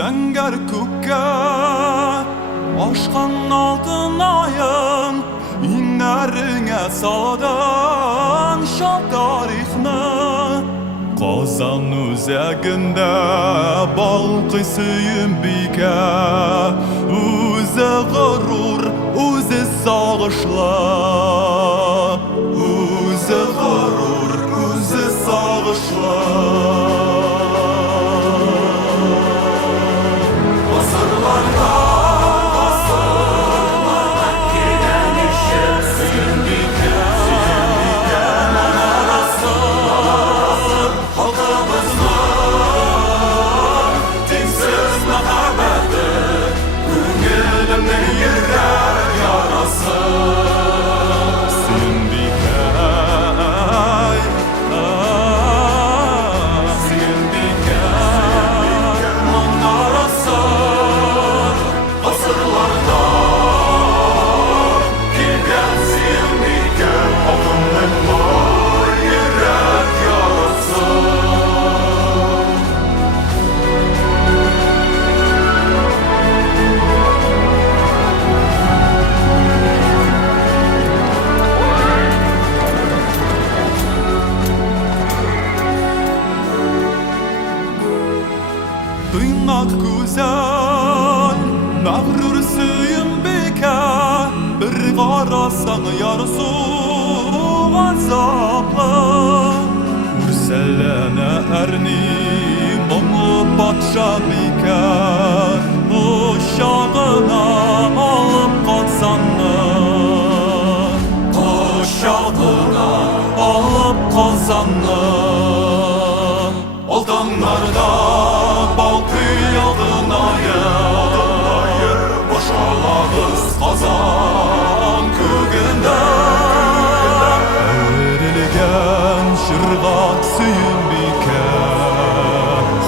Зәңгәр күккә ашқан алтын айын, иннәреңә салдан шат тарихны. Казан үзәгендә балкый сөембикә, үзе горур, үзе сагышлы. Үзе горур, үзе сагышлы. Тыйнак güzel, мәғрур сөембикә, бір қарасаң ярсу ғазаплы. Үрсәләнә әрни моңлы патша бикә, ошағына алып Казанны. Ошағына алып Казанны. Алтыннарда балкый алтын айы, башкалабыз Казан күгендә. Өрелгән шыргак сөембикә,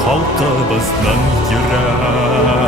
халкыбызның йөрәк